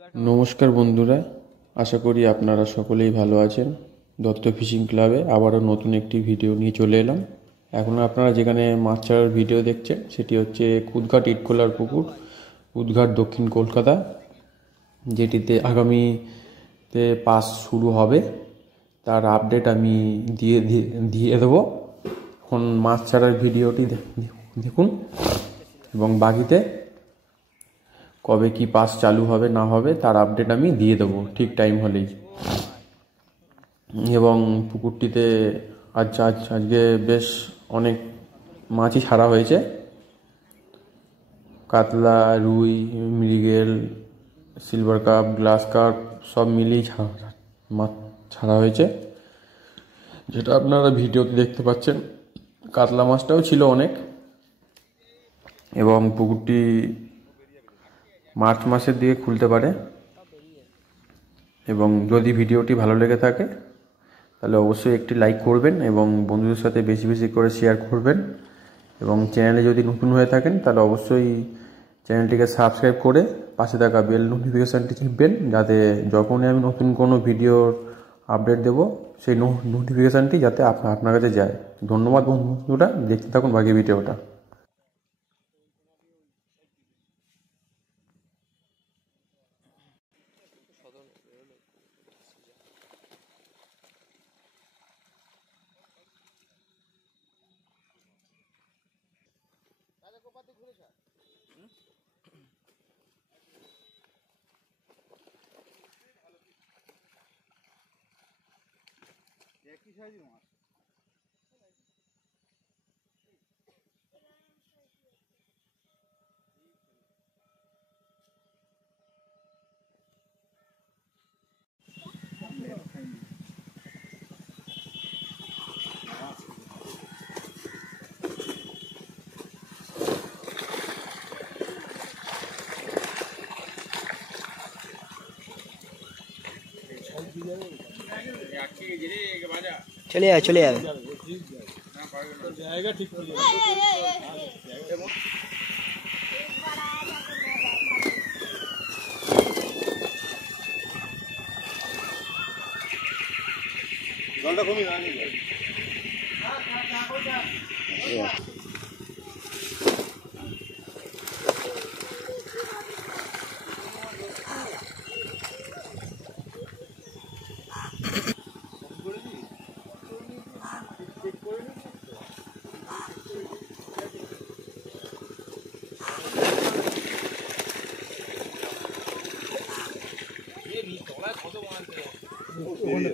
নমস্কার বন্ধুরা, আশা করি আপনারা সকলেই ভালো আছেন। দত্ত ফিশিং ক্লাবে আবারও নতুন একটি ভিডিও নিয়ে চলে এলাম। এখন আপনারা যেখানে মাছ ছাড়ার ভিডিও দেখছেন সেটি হচ্ছে কুদঘাট ইটখোলার পুকুর, কুদঘাট দক্ষিণ কলকাতা, যেটিতে আগামীতে পাস শুরু হবে। তার আপডেট আমি দিয়ে দেবো। এখন মাছ ছাড়ার ভিডিওটি দেখুন এবং বাকিতে কবে কি পাস চালু হবে না হবে তার আপডেট আমি দিয়ে দেবো ঠিক টাইম হলেই। এবং পুকুরটিতে আজকে বেশ অনেক মাছই ছাড়া হয়েছে। কাতলা, রুই, মৃগেল, সিলভার কাপ, গ্লাস কাপ সব মিলিয়ে মাছ ছাড়া হয়েছে, যেটা আপনারা ভিডিওতে দেখতে পাচ্ছেন। কাতলা মাছটাও ছিল অনেক। এবং পুকুরটি মার্চ মাসের দিকে খুলতে পারে। এবং যদি ভিডিওটি ভালো লেগে থাকে তাহলে অবশ্যই একটি লাইক করবেন এবং বন্ধুদের সাথে বেশি বেশি করে শেয়ার করবেন। এবং চ্যানেলে যদি নতুন হয়ে থাকেন তাহলে অবশ্যই চ্যানেলটিকে সাবস্ক্রাইব করে পাশে থাকা বেল নোটিফিকেশানটি টিপবেন, যাতে যখনই আমি নতুন কোনো ভিডিওর আপডেট দেব সেই নোটিফিকেশানটি যাতে আপনার কাছে যায়। ধন্যবাদ বন্ধুরা, দেখতে থাকুন বাকি ভিডিওটা। একই সাইজের মাছ। চলে যাবে চলে যাবে। জায়গা ঠিক করে জলটা কমই না।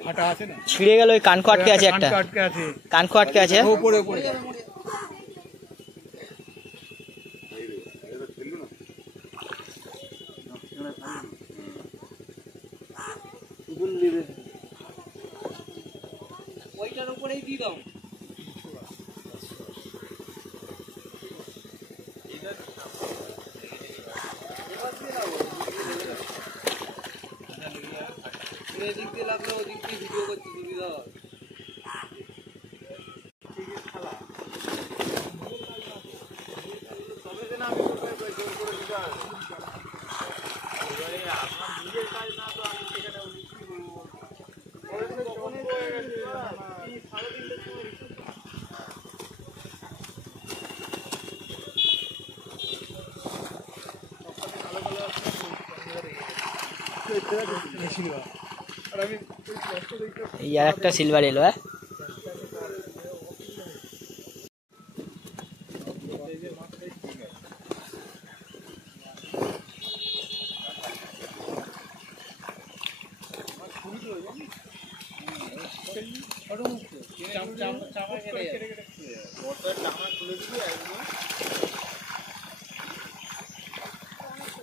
ফাটা আছে না, ছিঁড়ে গেল। ওই কানকো আটকে আছে, একটা কানকো আটকে আছে। উপরে উপরে ওইটার উপরেই দিয়ে দাও। এদিক দিয়ে লাগলো, ওদিক দিয়ে ভিডিও করতে সুবিধা হয়। এই আর একটা সিলভার এলো।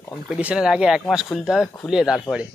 কম্পিটিশনের আগে 1 মাস খুলতে হবে, খুলে তারপরে।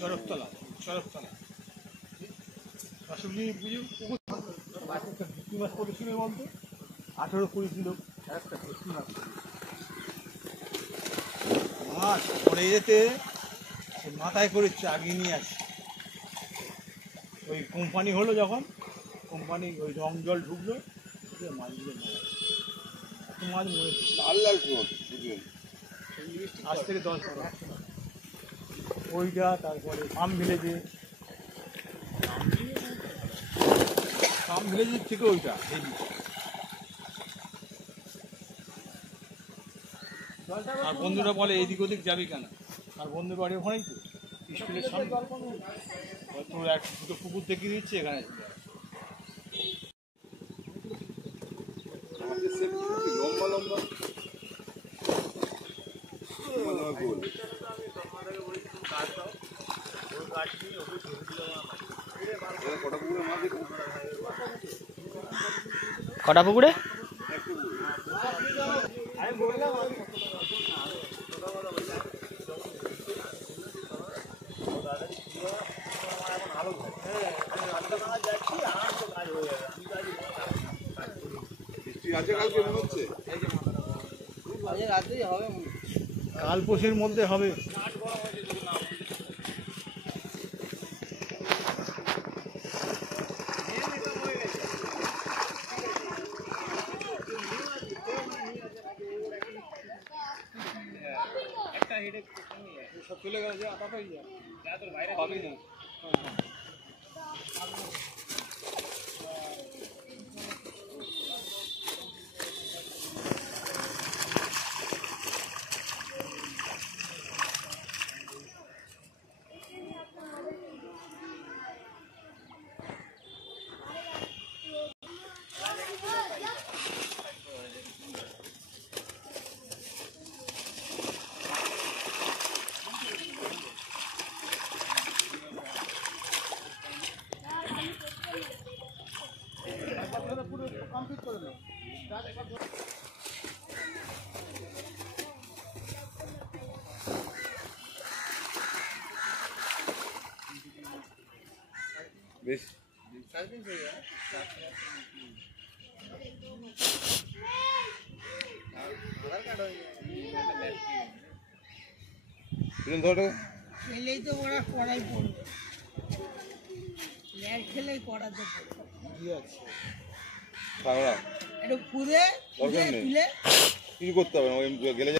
চরকতলা চরকতলা অসুবিধা পুজো ভর্তি মাছ করেছিল বলতো 18-20 কিলো একটা ভর্তি মাছ মাছ পড়ে যেতে সে মাথায় করে চাগিয়ে নিয়ে আসে ওই কোম্পানি হলো যখন কোম্পানি ওই রং জল ঢুকলো মাছগুলো মাছ মরে লাল লাল আজ থেকে 10 বছর ওইটা তারপরে পাম ভিলেজে থেকে ওইটা আর বন্ধুরা বলে এইদিক ওদিক যাবি কেন আর বন্ধুর বাড়ি ওখানেই তো স্কুলের সামনে তোর এক দুটো পুকুর দেখিয়ে দিচ্ছে এখানে লম্বা লম্বা কটা পুকুরে? কাল পরশুর মধ্যে হবে। সব চলে গেল যে আটা পাই যায় হবে না। কমপ্লিট করে নাও। বেশ খেলেই তো ওরা কড়াই পড়বে, ল্যাড খেলেই কড়াতে পড়বে। একটু খুদে তুলে কিছু করতে হবে না, গেলে